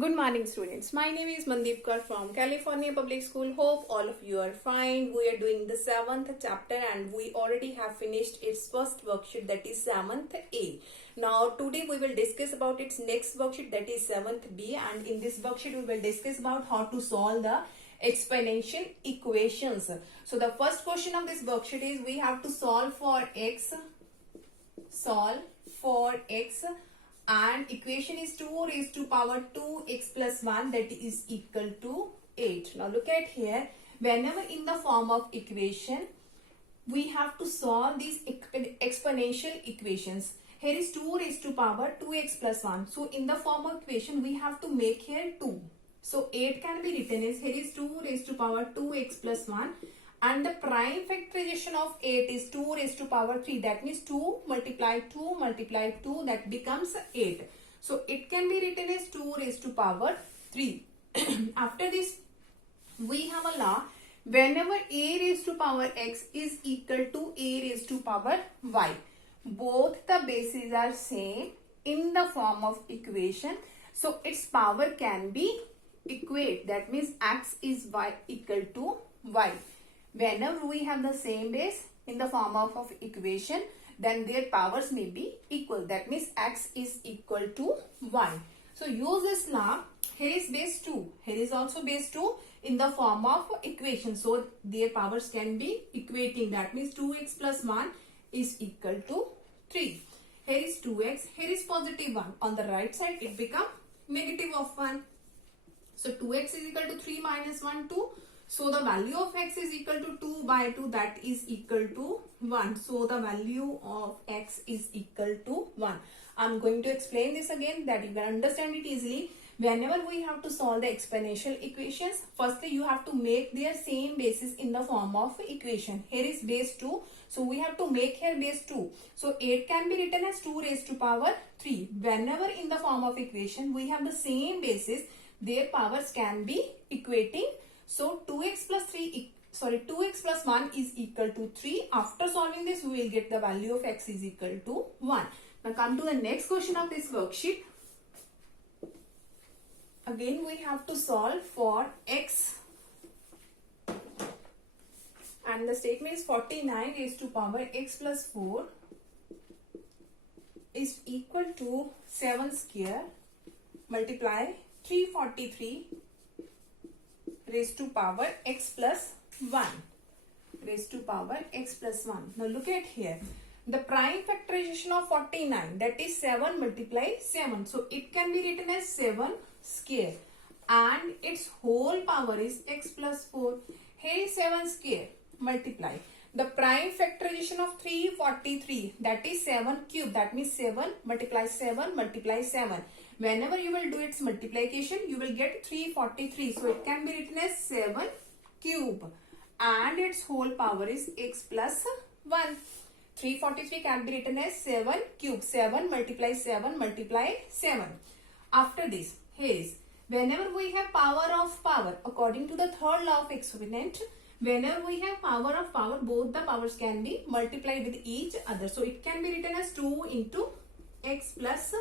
Good morning, students. My name is Mandeep Kar from California Public School. Hope all of you are fine. We are doing the 7th chapter and we already have finished its first worksheet, that is 7th A. Now today we will discuss about its next worksheet, that is 7th B, and in this worksheet we will discuss about how to solve the exponential equations. So the first question of this worksheet is we have to solve for x, and equation is 2 raised to power 2x plus 1, that is equal to 8. Now look at here, whenever in the form of equation we have to solve these exponential equations. Here is 2 raised to power 2x plus 1. So in the form of equation we have to make here 2. So 8 can be written as, here is 2 raised to power 2x plus 1. And the prime factorization of 8 is 2 raised to power 3. That means 2 multiply 2, that becomes 8. So it can be written as 2 raised to power 3. After this, we have a law. Whenever a raised to power x is equal to a raised to power y, both the bases are same in the form of equation. So its power can be equate. That means x is y equal to y. Whenever we have the same base in the form of equation, then their powers may be equal. That means x is equal to 1. So use this law. Here is base 2. Here is also base 2 in the form of equation. So their powers can be equating. That means 2x plus 1 is equal to 3. Here is 2x. Here is positive 1. On the right side it becomes negative of 1. So 2x is equal to 3 minus 1, 2. So the value of x is equal to 2 by 2, that is equal to 1. So the value of x is equal to 1. I am going to explain this again that you can understand it easily. Whenever we have to solve the exponential equations, firstly you have to make their same basis in the form of equation. Here is base 2. So we have to make here base 2. So 8 can be written as 2 raised to power 3. Whenever in the form of equation we have the same basis, their powers can be equating. So 2x plus 1 is equal to 3. After solving this, we will get the value of x is equal to 1. Now come to the next question of this worksheet. Again, we have to solve for x. And the statement is 49 raised to power x plus 4 is equal to 7 square multiply 343 raised to power x plus 1. Raised to power x plus 1. Now look at here. The prime factorization of 49, that is 7 multiply 7. So it can be written as 7 square. And its whole power is x plus 4. Here is 7 square multiply. The prime factorization of 343, that is 7 cube. That means 7 multiply 7 multiply 7. Whenever you will do its multiplication, you will get 343. So it can be written as 7 cube. And its whole power is x plus 1. 343 can be written as 7 cube. 7 multiply 7 multiply 7. After this, here is, whenever we have power of power, according to the third law of exponent, whenever we have power of power, both the powers can be multiplied with each other. So it can be written as 2 into x plus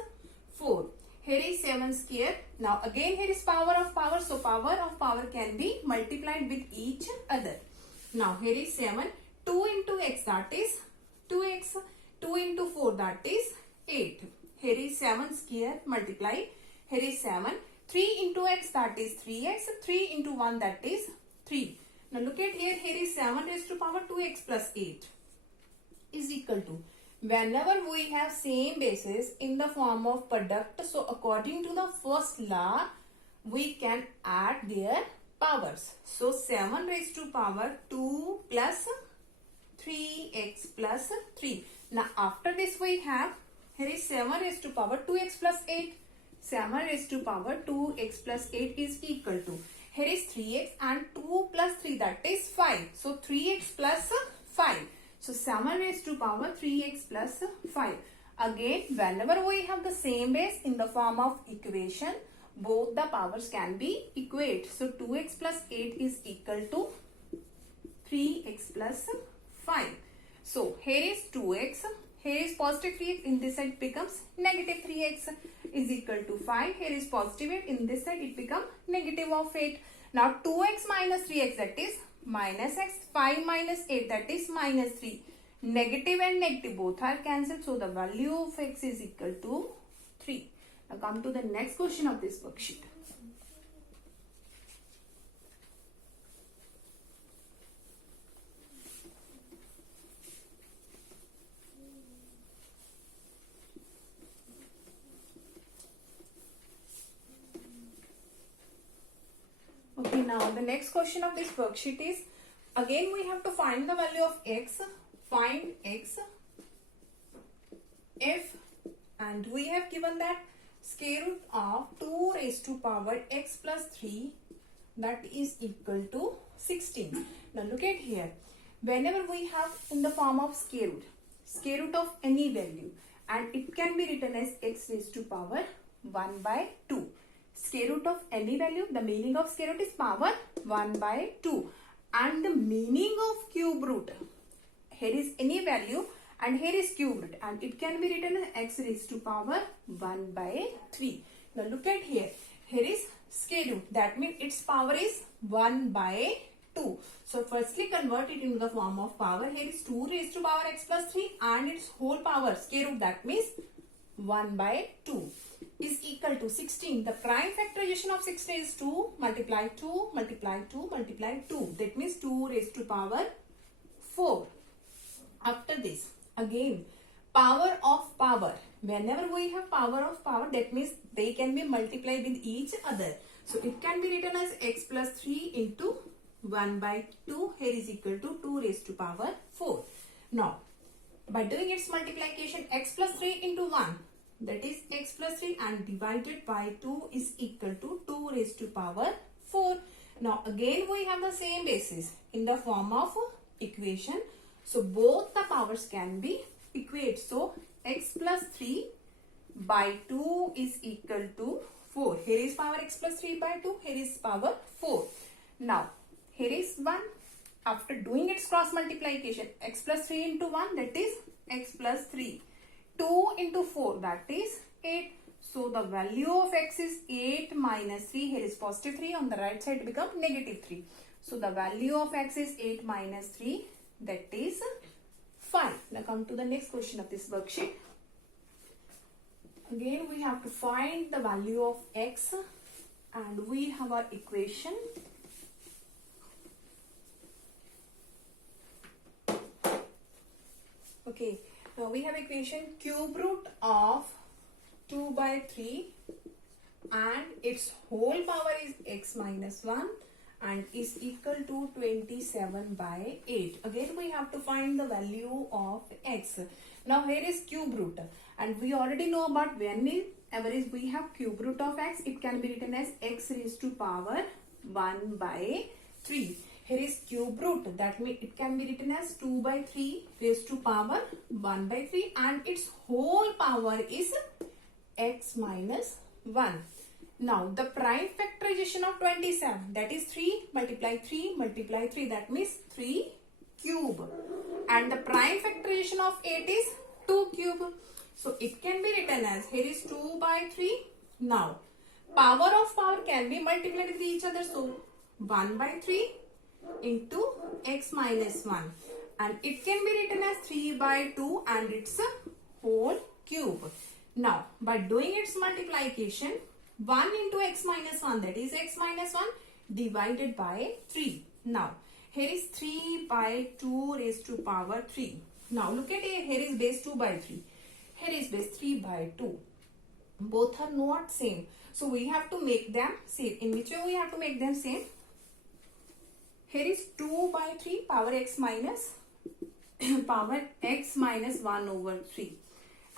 4. Here is 7 square. Now again here is power of power. So power of power can be multiplied with each other. Now here is 7. 2 into x, that is 2x. 2 into 4, that is 8. Here is 7 square multiply. Here is 7. 3 into x, that is 3x. 3 into 1, that is 3. Now look at here. Here is 7 raised to power 2x plus 8 is equal to, whenever we have same basis in the form of product, so according to the first law, we can add their powers. So 7 raised to power 2 plus 3x plus 3. Now after this we have, here is 7 raised to power 2x plus 8. 7 raised to power 2x plus 8 is equal to, here is 3x and 2 plus 3, that is 5. So 3x plus 5. So 7 raised to power 3x plus 5. Again, whenever we have the same base in the form of equation, both the powers can be equate. So 2x plus 8 is equal to 3x plus 5. So here is 2x. Here is positive 3x. In this side becomes negative 3x is equal to 5. Here is positive 8. In this side it become negative of 8. Now 2x minus 3x, that is minus x. 5 minus 8, that is minus 3. Negative and negative both are cancelled. So the value of x is equal to 3. Now come to the next question of this worksheet. Okay, now the next question of this worksheet is, again we have to find the value of x. Find x if, and we have given that square root of 2 raised to power x plus 3, that is equal to 16. Now look at here. Whenever we have in the form of square root of any value, and it can be written as x raised to power 1 by 2. Square root of any value, the meaning of square root is power 1 by 2. And the meaning of cube root, here is any value and here is cube root, and it can be written as x raised to power 1 by 3. Now look at here. Here is square root, that means its power is 1 by 2. So firstly convert it into the form of power. Here is 2 raised to power x plus 3 and its whole power square root, that means 1 by 2 is equal to 16. The prime factorization of 16 is 2 multiply 2 multiply 2 multiply 2. That means 2 raised to power 4. After this, again, power of power. Whenever we have power of power, that means they can be multiplied with each other. So it can be written as x plus 3 into 1 by 2. Here is equal to 2 raised to power 4. Now, by doing its multiplication, x plus 3 into 1, that is x plus 3, and divided by 2 is equal to 2 raised to power 4. Now again we have the same basis in the form of equation. So both the powers can be equated. So x plus 3 by 2 is equal to 4. Here is power x plus 3 by 2. Here is power 4. Now here is 1. After doing its cross multiplication, x plus 3 into 1, that is x plus 3. 2 into 4, that is 8. So the value of x is 8 minus 3. Here is positive 3. On the right side become negative 3. So the value of x is 8 minus 3. That is 5. Now come to the next question of this worksheet. Again we have to find the value of x, and we have our equation. Okay. Now we have equation cube root of 2 by 3 and its whole power is x minus 1 and is equal to 27 by 8. Again we have to find the value of x. Now here is cube root, and we already know about whenever we have cube root of x, it can be written as x raised to power 1 by 3. Here is cube root, that means it can be written as 2 by 3 raised to power 1 by 3, and its whole power is x minus 1. Now the prime factorization of 27, that is 3 multiply 3 multiply 3, that means 3 cube, and the prime factorization of 8 is 2 cube. So it can be written as, here is 2 by 3. Now power of power can be multiplied with each other, so 1 by 3 into x minus 1, and it can be written as 3 by 2 and its whole cube. Now by doing its multiplication, 1 into x minus 1, that is x minus 1 divided by 3. Now here is 3 by 2 raised to power 3. Now look at it, here is base 2 by 3. Here is base 3 by 2. Both are not same. So we have to make them same. In which way we have to make them same? Here is 2 by 3 power x minus 1 over 3.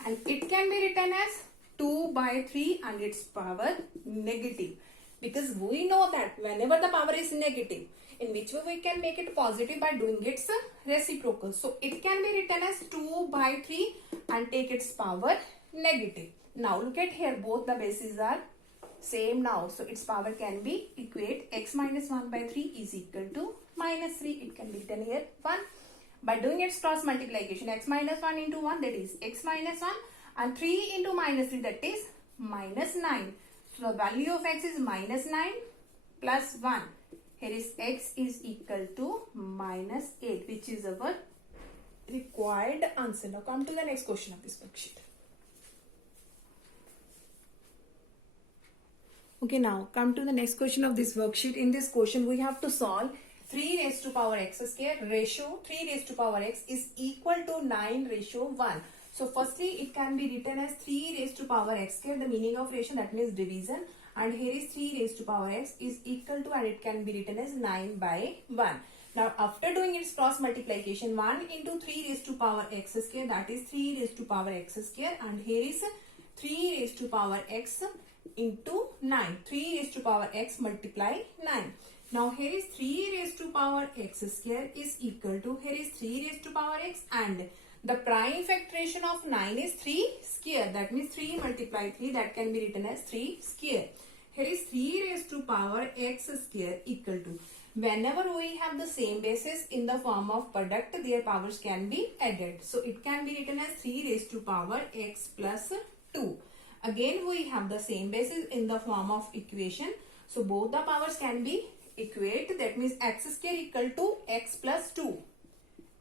And it can be written as 2 by 3 and its power negative. Because we know that whenever the power is negative, in which way we can make it positive by doing its reciprocal. So it can be written as 2 by 3 and take its power negative. Now look at here, both the bases are same now. So its power can be equate x minus 1 by 3 is equal to minus 3. It can be written here 1. By doing its cross multiplication, x minus 1 into 1, that is x minus 1, and 3 into minus 3, that is minus 9. So the value of x is minus 9 plus 1. Here is x is equal to minus 8, which is our required answer. Now come to the next question of this worksheet. Okay, now come to the next question of this worksheet. In this question, we have to solve 3 raised to power x square ratio 3 raised to power x is equal to 9 ratio 1. So firstly, it can be written as 3 raised to power x square. The meaning of ratio, that means division. And here is 3 raised to power x is equal to, and it can be written as 9 by 1. Now after doing its cross multiplication, 1 into 3 raised to power x square, that is 3 raised to power x square, and here is 3 raised to power x into 9. 3 raised to power x multiply 9. Now here is 3 raised to power x square is equal to, here is 3 raised to power x, and the prime factoration of 9 is 3 square. That means 3 multiply 3, that can be written as 3 square. Here is 3 raised to power x square equal to, whenever we have the same basis in the form of product, their powers can be added. So it can be written as 3 raised to power x plus 2. Again we have the same basis in the form of equation. So both the powers can be equate. That means x square equal to x plus 2.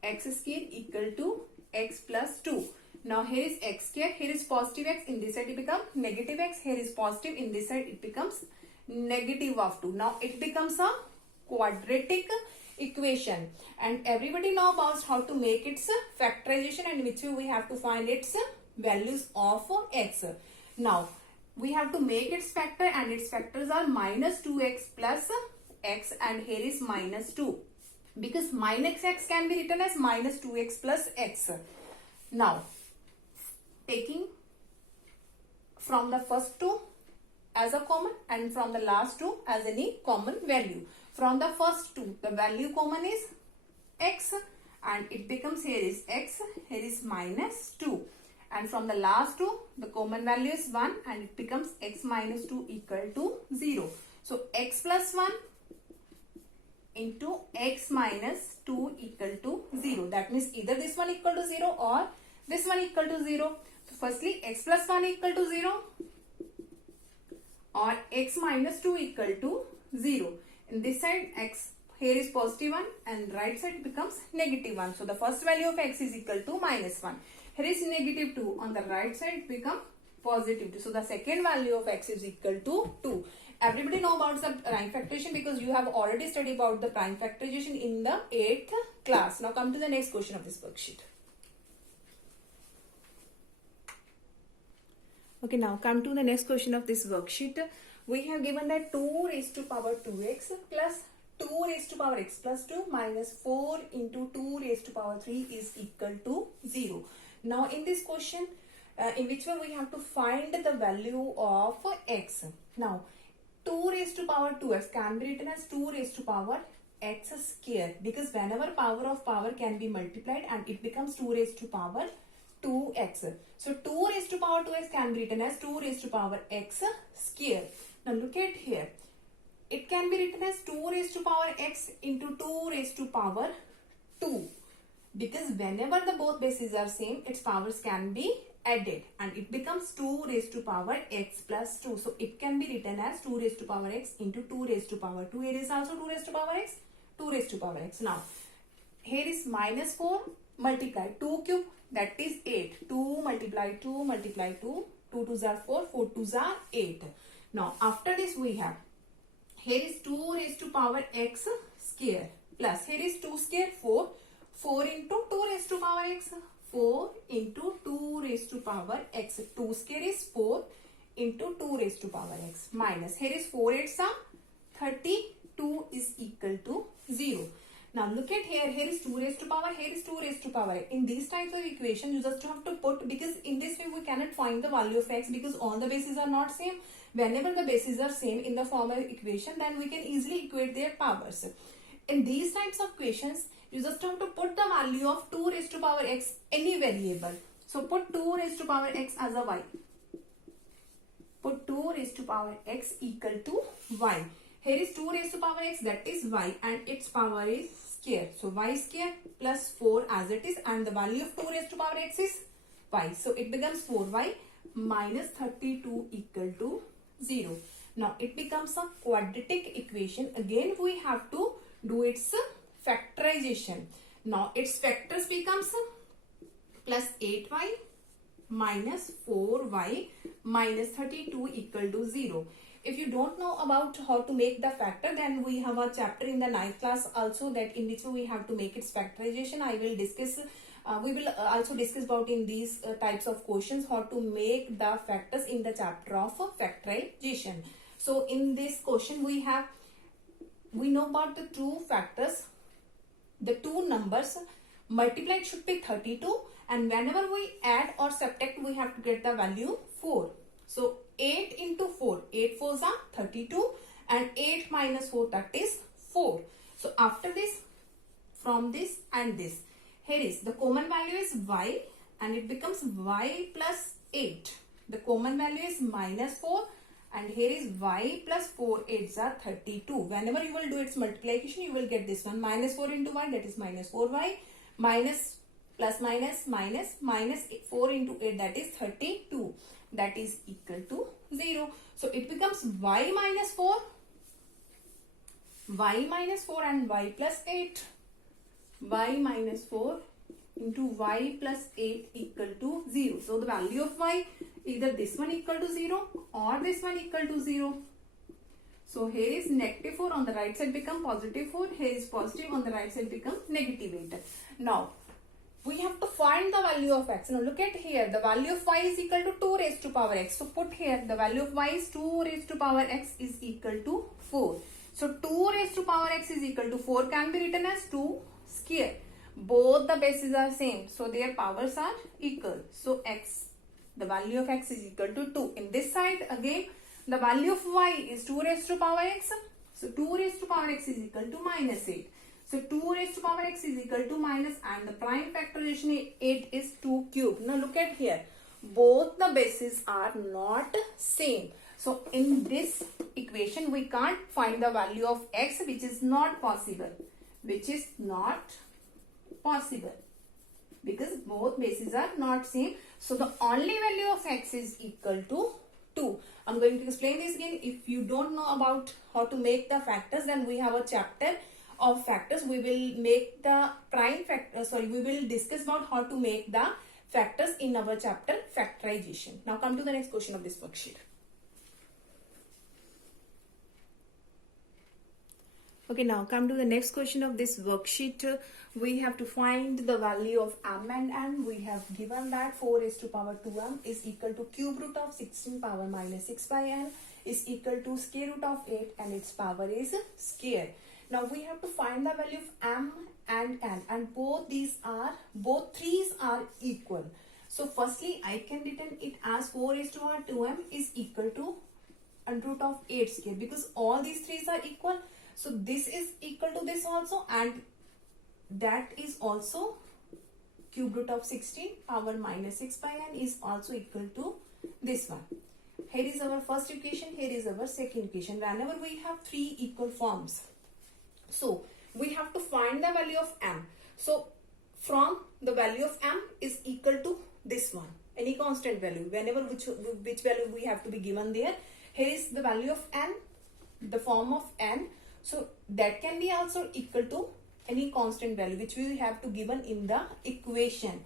X square equal to x plus 2. Now here is x square, here is positive x, in this side it becomes negative x, here is positive, in this side it becomes negative of 2. Now it becomes a quadratic equation, and everybody know about how to make its factorization, and which way we have to find its values of x. Now we have to make its factor, and its factors are minus 2x plus x, and here is minus 2, because minus x can be written as minus 2x plus x. Now taking from the first two as a common and from the last two as any common value. From the first two, the value common is x, and it becomes, here is x, here is minus 2. And from the last two, the common value is 1, and it becomes x minus 2 equal to 0. So x plus 1 into x minus 2 equal to 0. That means either this one equal to 0 or this one equal to 0. So firstly, x plus 1 equal to 0 or x minus 2 equal to 0. In this side, x, here is positive 1, and right side becomes negative 1. So the first value of x is equal to minus 1. Here is negative 2. On the right side, it becomes positive 2. So the second value of x is equal to 2. Everybody know about the prime factorization because you have already studied about the prime factorization in the 8th class. Now come to the next question of this worksheet. Okay, now come to the next question of this worksheet. We have given that 2 raised to power 2x plus 2 raised to power x plus 2 minus 4 into 2 raised to power 3 is equal to 0. Now in this question, in which way we have to find the value of x. Now 2 raised to power 2x can be written as 2 raised to power x square, because whenever power of power can be multiplied, and it becomes 2 raised to power 2x. So 2 raised to power 2x can be written as 2 raised to power x square. Now look at here. It can be written as 2 raised to power x into 2 raised to power 2. Because whenever the both bases are same, its powers can be added, and it becomes 2 raised to power x plus 2. So it can be written as 2 raised to power x into 2 raised to power 2. Here is also 2 raised to power x, 2 raised to power x. Now here is minus 4 multiply 2 cube, that is 8. 2 multiply 2 multiply 2. 2 2s are 4, 4 2s are 8. Now after this we have, here is 2 raised to power x square plus, here is 2 square 4. 4 into 2 raised to power x. 4 into 2 raised to power x. 2 square is 4 into 2 raised to power x minus, here is 4 8s are 32 is equal to 0. Now look at here, here is 2 raised to power, here is 2 raised to power x. In these types of equation, you just have to put, because in this way we cannot find the value of x because all the bases are not same. Whenever the bases are same in the form of equation, then we can easily equate their powers. In these types of equations, you just have to put the value of 2 raised to power x any variable. So put 2 raised to power x as a y. Put 2 raised to power x equal to y. Here is 2 raised to power x, that is y, and its power is square. So y square plus 4 as it is, and the value of 2 raised to power x is y. So it becomes 4y minus 32 equal to 0. Now it becomes a quadratic equation. Again we have to do its factorization. Now its factors becomes plus 8y minus 4y minus 32 equal to 0. If you don't know about how to make the factor, then we have a chapter in the 9th class also, that in which we have to make its factorization. I will discuss, we will also discuss about in these types of questions how to make the factors in the chapter of factorization. So in this question we know about the two factors. The two numbers multiplied should be 32, and whenever we add or subtract we have to get the value 4. So 8 into 4, 8 4s are 32, and 8 minus 4, that is 4. So after this, from this and this, here is the common value is y, and it becomes y plus 8. The common value is minus 4, and here is y plus 4 8s are 32. Whenever you will do its multiplication, you will get this one, minus 4 into y, that is minus 4y, minus plus minus minus minus 4 into 8, that is 32. That is equal to 0. So it becomes y minus 4 and y plus 8. Y minus 4 into y plus 8 equal to 0. So the value of y, either this one equal to 0 or this one equal to 0. So here is negative 4, on the right side become positive 4. Here is positive, on the right side become negative 8. Now we have to find the value of x. Now look at here, the value of y is equal to 2 raised to power x. So put here the value of y is 2 raised to power x is equal to 4. So 2 raised to power x is equal to 4 can be written as 2 square. Both the bases are same, so their powers are equal. So x, the value of x is equal to 2. In this side again, the value of y is 2 raised to power x. So 2 raised to power x is equal to minus 8. So 2 raised to power x is equal to minus, and the prime factorization 8 is 2 cube. Now look at here, both the bases are not same. So in this equation we can't find the value of x, which is not possible. Because both bases are not same. So the only value of x is equal to 2. I'm going to explain this again. If you don't know about how to make the factors, then we have a chapter of factors. We will make the prime factor, we will discuss about how to make the factors in our chapter factorization. Now come to the next question of this worksheet. Okay, now come to the next question of this worksheet. We have to find the value of m and n. We have given that 4 raised to power 2m is equal to cube root of 16 power minus 6 by n is equal to square root of 8, and its power is square. Now we have to find the value of m and n, and both threes are equal. So firstly I can written it as 4 raised to power 2m is equal to under root of 8 square, because all these threes are equal. So this is equal to this also, and that is also cube root of 16 power minus 6 by n is also equal to this one. Here is our first equation, here is our second equation. Whenever we have three equal forms, so we have to find the value of m. So from the value of m is equal to this one, any constant value, whenever which value we have to be given there. Here is the value of n, the form of n. So that can be also equal to any constant value which we have to given in the equation.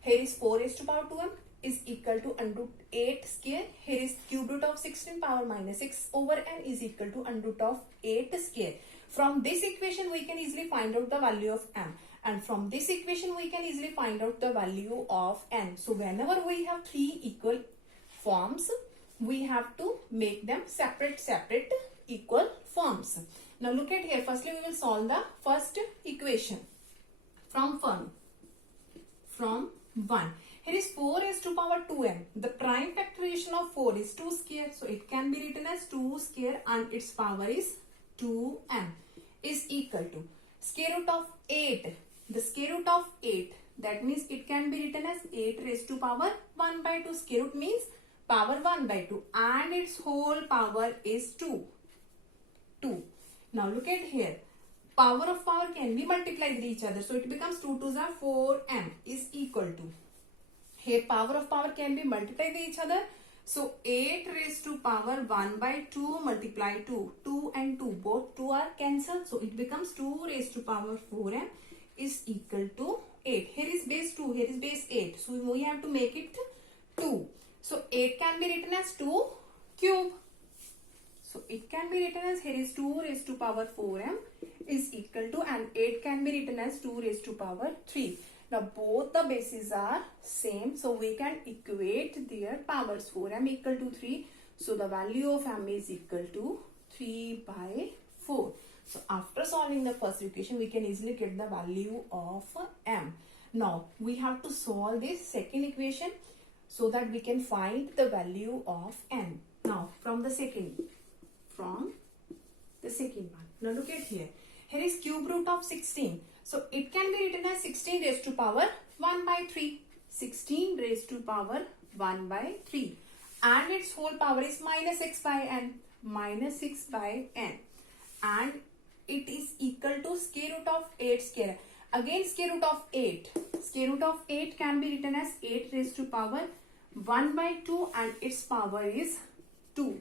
Here is 4 raised to power 2m is equal to under root 8 square. Here is cube root of 16 power minus 6 over n is equal to under root of 8 square. From this equation we can easily find out the value of m, and from this equation we can easily find out the value of n. So whenever we have three equal forms, we have to make them separate equal forms. Now look at here, firstly we will solve the first equation from 1. Here is 4 raised to power 2m. The prime factorization of 4 is 2 square, so it can be written as 2 square, and its power is 2m is equal to square root of 8. The square root of 8, that means it can be written as 8 raised to power 1 by 2. Square root means power 1 by 2, and its whole power is 2. Now look at here, power of power can be multiplied with each other, so it becomes 2 2s are 4m is equal to, here power of power can be multiplied with each other, So 8 raised to power 1 by 2 multiply 2. 2 and 2, both 2 are cancelled. So it becomes 2 raised to power 4m is equal to 8. Here is base 2, here is base 8. So we have to make it 2. So 8 can be written as 2 cube. So it can be written as, here is 2 raised to power 4m is equal to, and 8 can be written as 2 raised to power 3. Now both the bases are same, so we can equate their powers. 4m equal to 3, so the value of m is equal to 3 by 4. So after solving the first equation, we can easily get the value of m. Now we have to solve this second equation so that we can find the value of n. Now from the second one. Now look at here. Here is cube root of 16. So it can be written as 16 raised to power 1 by 3. 16 raised to power 1 by 3. And its whole power is minus 6 by n. Minus 6 by n. And it is equal to square root of 8 square. Again square root of 8. Square root of 8 can be written as 8 raised to power 1 by 2 and its power is 2.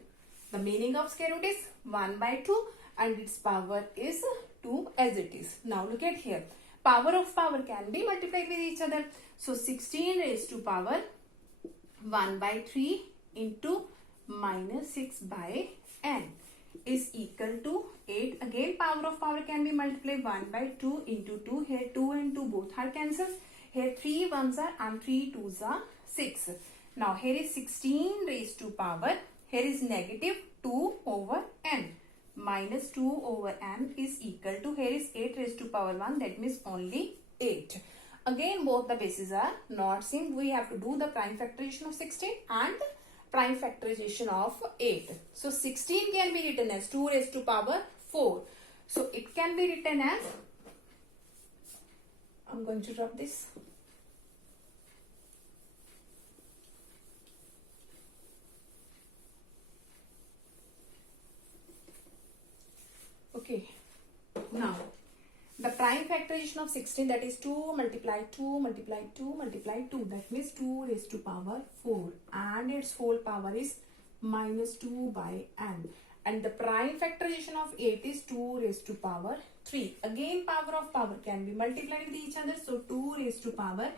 The meaning of square root is 1 by 2 and its power is 2 as it is. Now look at here. Power of power can be multiplied with each other. So 16 raised to power 1 by 3 into minus 6 by n is equal to 8. Again power of power can be multiplied 1 by 2 into 2. Here 2 and 2 both are cancelled. Here 3 ones are and 3 twos are 6. Now here is 16 raised to power. Here is negative 2 over n. Minus 2 over n is equal to, here is 8 raised to power 1, that means only 8. Again both the bases are not same. We have to do the prime factorization of 16 and prime factorization of 8. So 16 can be written as 2 raised to power 4. So it can be written as, I'm going to drop this. Okay, now the prime factorization of 16, that is 2 multiply 2 multiply 2 multiply 2, that means 2 raised to power 4 and its whole power is minus 2 by n. And the prime factorization of 8 is 2 raised to power 3. Again power of power can be multiplied with each other. So 2 raised to power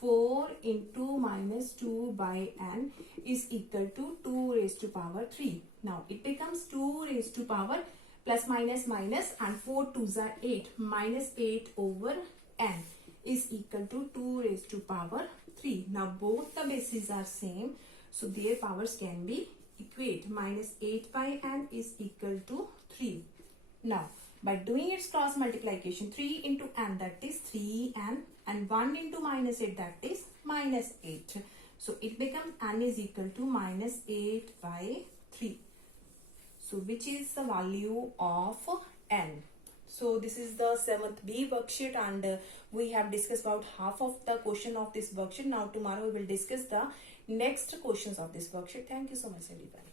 4 into minus 2 by n is equal to 2 raised to power 3. Now it becomes 2 raised to power plus minus minus and 4 twos are 8. Minus 8 over n is equal to 2 raised to power 3. Now both the bases are same, so their powers can be equate. Minus 8 by n is equal to 3. Now by doing its cross multiplication, 3 into n, that is 3n, and 1 into minus 8, that is minus 8. So it becomes n is equal to minus 8 by 3. So which is the value of n? So this is the 7th B worksheet, and we have discussed about half of the question of this worksheet. Now tomorrow we will discuss the next questions of this worksheet. Thank you so much everybody.